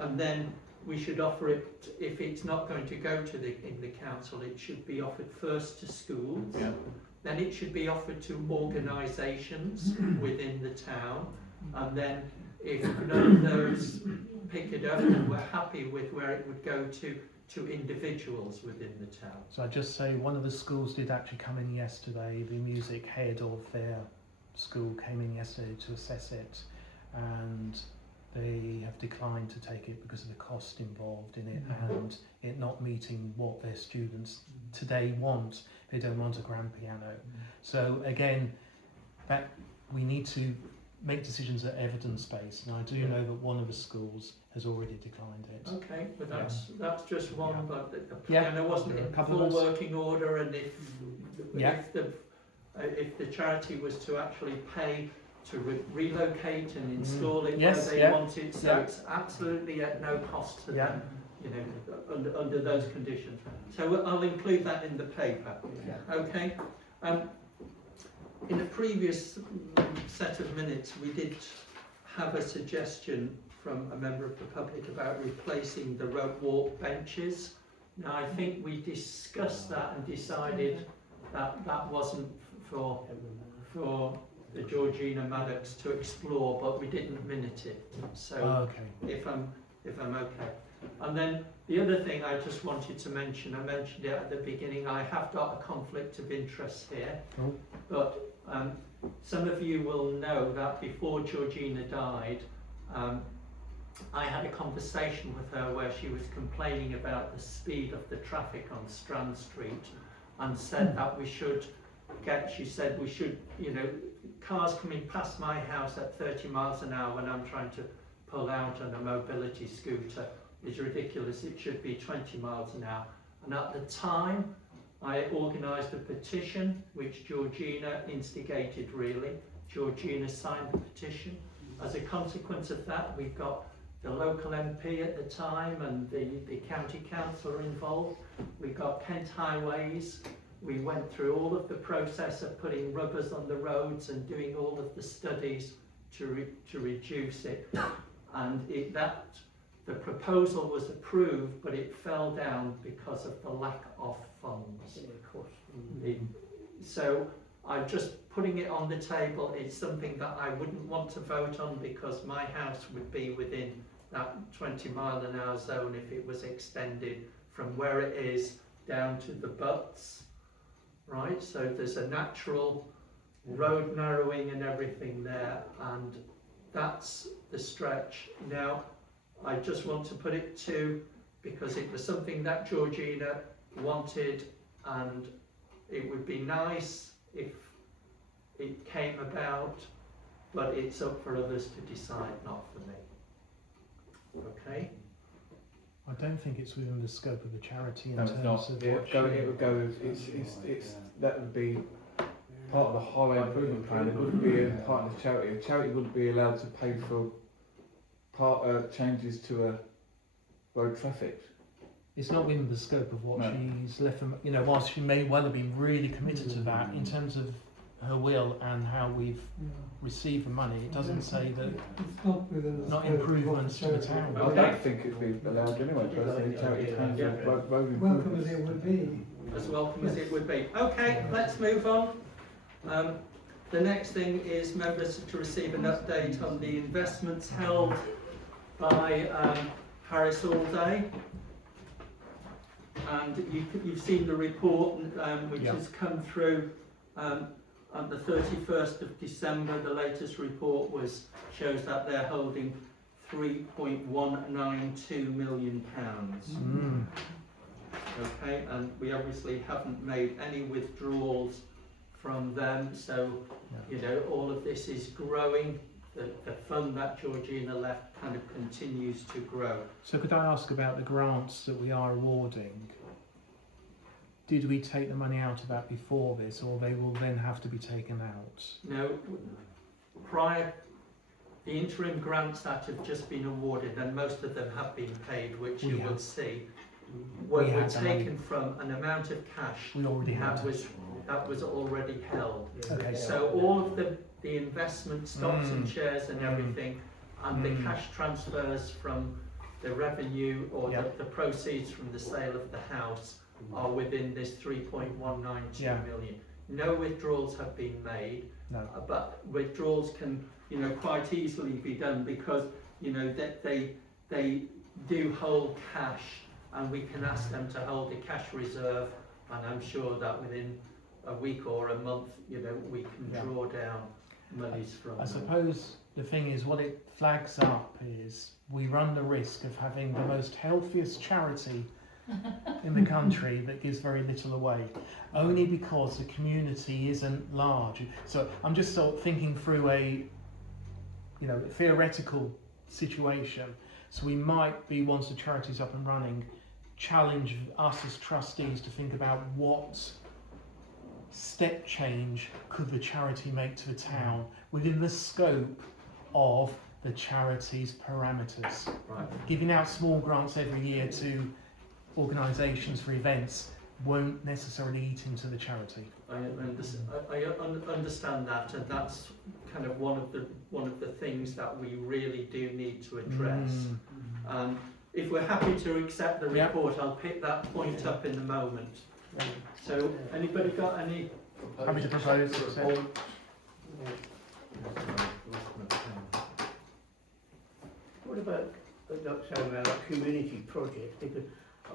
and then we should offer it, if it's not going to go to in the council, it should be offered first to schools, then it should be offered to organisations within the town, and then if none of those pick it up, then we're happy with where it would go to individuals within the town. So I just say one of the schools did actually come in yesterday, the music head of their school came in yesterday to assess it, and they have declined to take it because of the cost involved in it and it not meeting what their students today want. They don't want a grand piano. So again, that we need to make decisions that are evidence-based, and I do know that one of the schools has already declined it. Okay, but that's just one, Yeah. but the Yeah. piano wasn't in Couple full of us. working order, and if the charity was to actually pay to relocate and install it Yes, where they yeah. wanted, so it's absolutely at no cost to them, you know, under those conditions. So I'll include that in the paper. Okay. In the previous set of minutes, we did have a suggestion from a member of the public about replacing the rope walk benches. Now, I think we discussed that and decided that that wasn't for the Georgina Maddox to explore, but we didn't minute it. So Okay. if I'm okay. And then the other thing I just wanted to mention, I mentioned it at the beginning, I have got a conflict of interest here, Oh. but some of you will know that before Georgina died, I had a conversation with her where she was complaining about the speed of the traffic on Strand Street, and said that she said we should, you know, cars coming past my house at 30 miles an hour when I'm trying to pull out on a mobility scooter is ridiculous. It should be 20 miles an hour. And at the time, I organised a petition, which Georgina instigated really. Georgina signed the petition. As a consequence of that, we got the local MP at the time and the county councillor involved. We got Kent Highways. We went through all of the process of putting rubbers on the roads and doing all of the studies to reduce it. And the proposal was approved, but it fell down because of the lack of funds. So I'm just putting it on the table. It's something that I wouldn't want to vote on because my house would be within that 20-mile-an-hour zone if it was extended from where it is down to the butts, right? So there's a natural road narrowing and everything there, and that's the stretch. Now, I just want to put it to, because it was something that Georgina wanted, and it would be nice if it came about, but it's up for others to decide, not for me. Okay? I don't think it's within the scope of the charity in No, it's terms not. of It what would go. It's that would be part of the highway improvement plan. It wouldn't be a part of the charity. A charity wouldn't be allowed to pay for changes to a road traffic. it's not within the scope of what No. she's left them. You know, whilst she may well have been really committed to that in terms of her will and how we've received the money, it doesn't say that It's not within the not scope of improvements to the charity. town. I don't think it'd be allowed anyway. Personally, charity plans Yeah. road Welcome improvements. as it would be. As welcome as it would be. Okay, let's move on. The next thing is members to receive an update on the investments held by Harris Allday. And you've seen the report which has come through on the 31st of December. The latest report shows that they're holding £3.192 million. Okay, and we obviously haven't made any withdrawals from them, so you know all of this is growing. The fund that Georgina left kind of continues to grow. So could I ask about the grants that we are awarding? Did we take the money out of that before this, or they will then have to be taken out? Now, the interim grants that have just been awarded, and most of them have been paid, which you will see, were taken from an amount of cash We already had. that was already held. Okay. So all of the investment stocks and shares and everything, and the cash transfers from the revenue or the proceeds from the sale of the house are within this 3.192 million. No withdrawals have been made, but withdrawals can, you know, quite easily be done because, you know, that they do hold cash, and we can ask them to hold a cash reserve, and I'm sure that within a week or a month, you know, we can draw down monies from I them. suppose the thing is, what it flags up is we run the risk of having the most healthiest charity in the country that gives very little away, only because the community isn't large. So I'm just sort of thinking through you know, theoretical situation. So we might be, once the charity's up and running, challenge us as trustees to think about what step change could the charity make to the town within the scope of the charity's parameters. Right. Giving out small grants every year to organisations for events won't necessarily eat into the charity. I understand that, and that's kind of one of the things that we really do need to address. If we're happy to accept the Yep. report, I'll pick that point up in a moment. So, anybody got any? Happy to propose. What about saying about like community projects? Because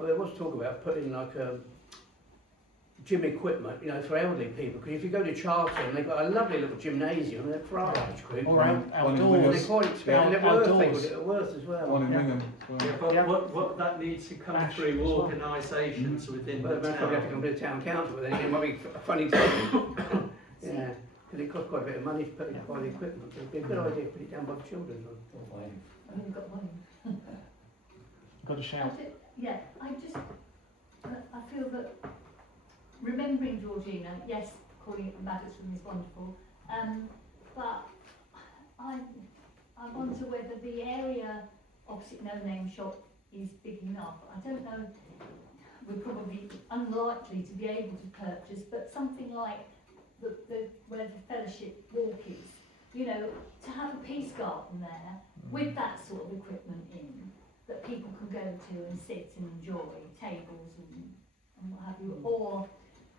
there was talk about putting like gym equipment, you know, for elderly people. Because if you go to Charlton, they've got a lovely little gymnasium. They're for our age group. Or outdoors. They're quite expensive. They're worth Outdoors. they're worth as well. One in Wingham. Yeah, but what that needs to come Ash through as well. organisations within But the they probably have to town. come to the town council, but then it might be a funny thing. Yeah, because it costs quite a bit of money to put in quite the equipment. It'd be a good idea to put it down by the children. I haven't got one. Got to shout. Yeah, I feel that remembering Georgina, yes, calling it the Maddox room is wonderful, but I wonder whether the area opposite No Name Shop is big enough. I don't know, we're probably unlikely to be able to purchase, but something like where the fellowship walk is, you know, to have a peace garden there with that sort of equipment in, that people can go to and sit and enjoy, tables and what have you, or,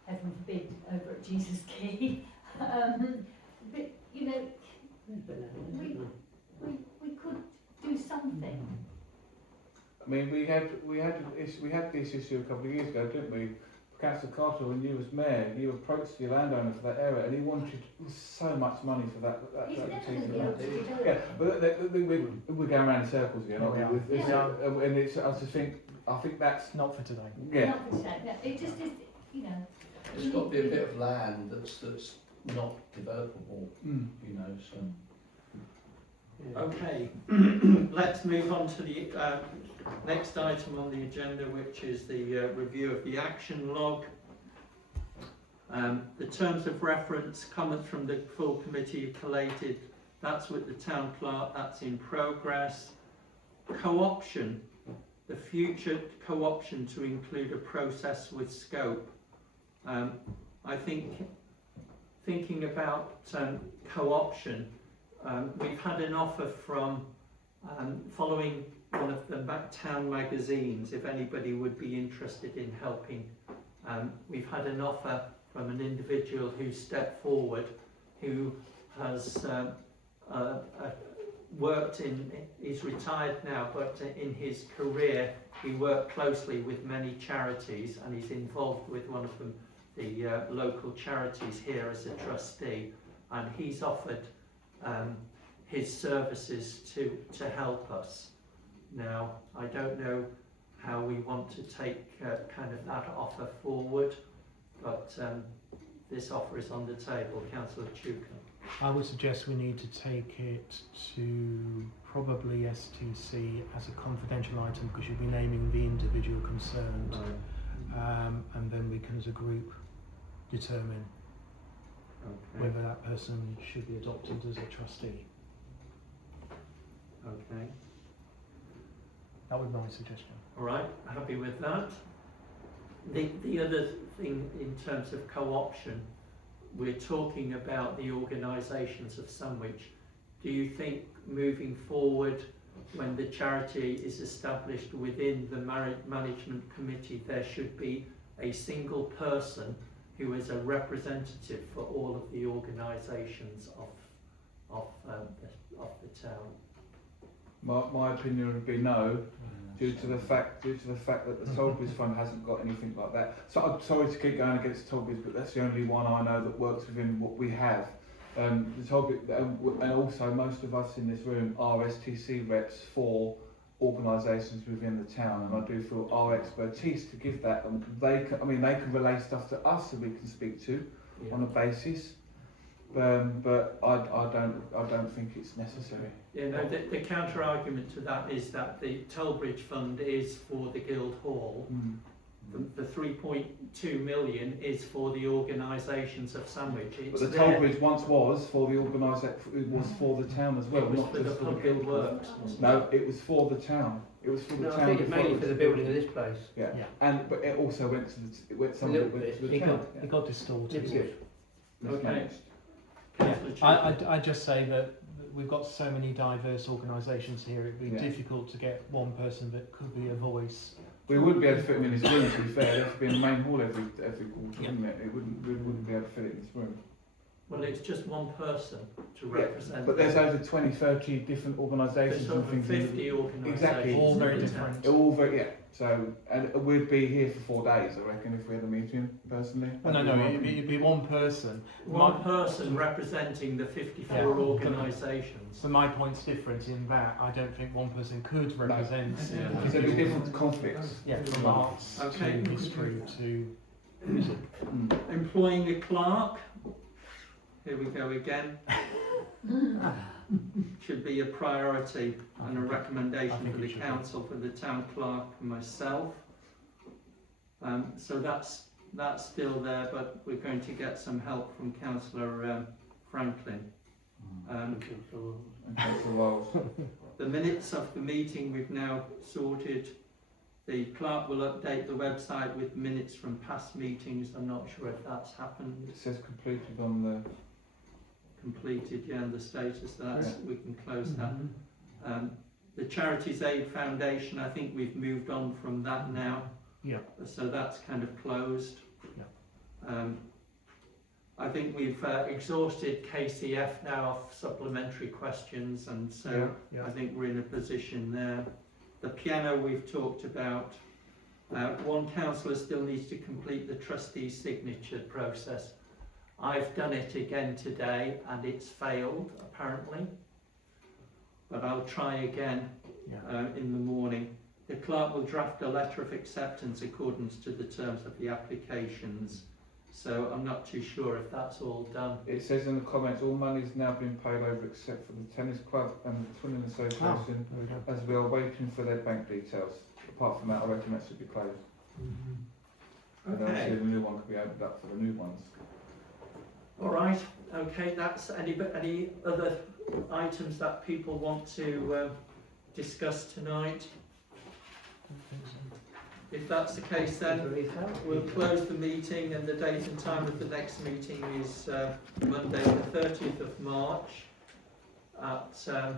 heaven forbid, over at Jesus Key. But, you know, we could do something. I mean, we had this issue a couple of years ago, didn't we? Councillor Carter, when you was mayor, you approached the landowner for that area, and he wanted so much money for that He's never going to particular be able to do Yeah, it. but we're going around in circles again, aren't we? Yeah. With this, Yeah. and it's, I think that's Not for today. yeah. Not for today, yeah, it just is, you know. There's got to be a bit of land that's not developable, you know, so. Okay, let's move on to the next item on the agenda, which is the review of the action log. The terms of reference, comments from the full committee are collated. That's with the town clerk, that's in progress. Co-option, the future co-option to include a process with scope. I think, thinking about co-option, we've had an offer from, following one of the town magazines, if anybody would be interested in helping. We've had an offer from an individual who stepped forward, who has worked in, he's retired now, but in his career he worked closely with many charities, and he's involved with one of them, the local charities here as a trustee, and he's offered his services to help us. Now, I don't know how we want to take kind of that offer forward, but this offer is on the table. Councillor Chuka. I would suggest we need to take it to probably STC as a confidential item, because you'll be naming the individual concerned, and then we can as a group determine whether that person should be adopted as a trustee. Okay. That would be my suggestion. All right. Happy with that. The other thing in terms of co-option, we're talking about the organisations of Sandwich. Do you think moving forward, when the charity is established within the management committee, there should be a single person who is a representative for all of the organisations of the town? My opinion would be no, due to the fact that the Tollbridge Fund hasn't got anything like that. So I'm sorry to keep going against Tollbridge, but that's the only one I know that works within what we have. The Tollbridge, and also most of us in this room are STC reps for organisations within the town, and I do feel our expertise to give that, and they can relay stuff to us that we can speak to on a basis. but I don't think it's necessary. You know, the counter argument to that is that the Tollbridge Fund is for the Guildhall. The 3.2 million is for the organisations of Sandwich. It's But the there. Tollbridge once was for the it was for the town as well, It was not for the just for the public Guildhall. works. wasn't No, it? it was for the town. It was for the No, town. I think it's before mainly it for was the building of this place. Yeah. Yeah. But it also went to some of little it went to bit. the It town. got, it got distorted. It's good. Okay. Yeah. Councillor I just say that we've got so many diverse organisations here, it'd be Yeah. difficult to get one person that could be a voice. We wouldn't be able to fit them in this room, to be fair. It'd have to be in the main hall every quarter, Yeah. wouldn't it? We wouldn't be able to fit it in this room. Well, it's just one person to represent. But there's over 20, 30 different There's organisations and over things. 50 organisations. Exactly. All in very the different. town. All very, yeah. So, and we'd be here for 4 days, I reckon, if we had a meeting, personally. Oh, no, it'd be one person. One person representing the 54 Yeah. organisations. So my point's different in that I don't think one person could represent. So there'd be different conflicts. Yeah, from arts Okay. to history to music. Employing a clerk. Here we go again. Should be a priority and a I recommendation think for it the should be. council, for the town clerk and myself. So that's still there, but we're going to get some help from Councillor Franklin. And Councillor Wells. The minutes of the meeting we've now sorted. The clerk will update the website with minutes from past meetings. I'm not sure if that's happened. It says completed on the. Completed, yeah, and the status, that's, Yeah. we can close that. The Charities Aid Foundation, I think we've moved on from that now. Yeah. So that's kind of closed. Yeah. I think we've exhausted KCF now of supplementary questions, and so Yeah. I think we're in a position there. The piano we've talked about. One councillor still needs to complete the trustee's signature process. I've done it again today and it's failed apparently, but I'll try again in the morning. The clerk will draft a letter of acceptance according to the terms of the applications, so I'm not too sure if that's all done. It says in the comments, all money's now been paid over except for the tennis club and the Twinning Association, There we go. as we are waiting for their bank details. Apart from that, I reckon that should be closed. And obviously the new one could be opened up for the new ones. All right, okay, that's any other items that people want to discuss tonight? If that's the case, then we'll close the meeting, and the date and time of the next meeting is Monday the 30th of March at 6:30.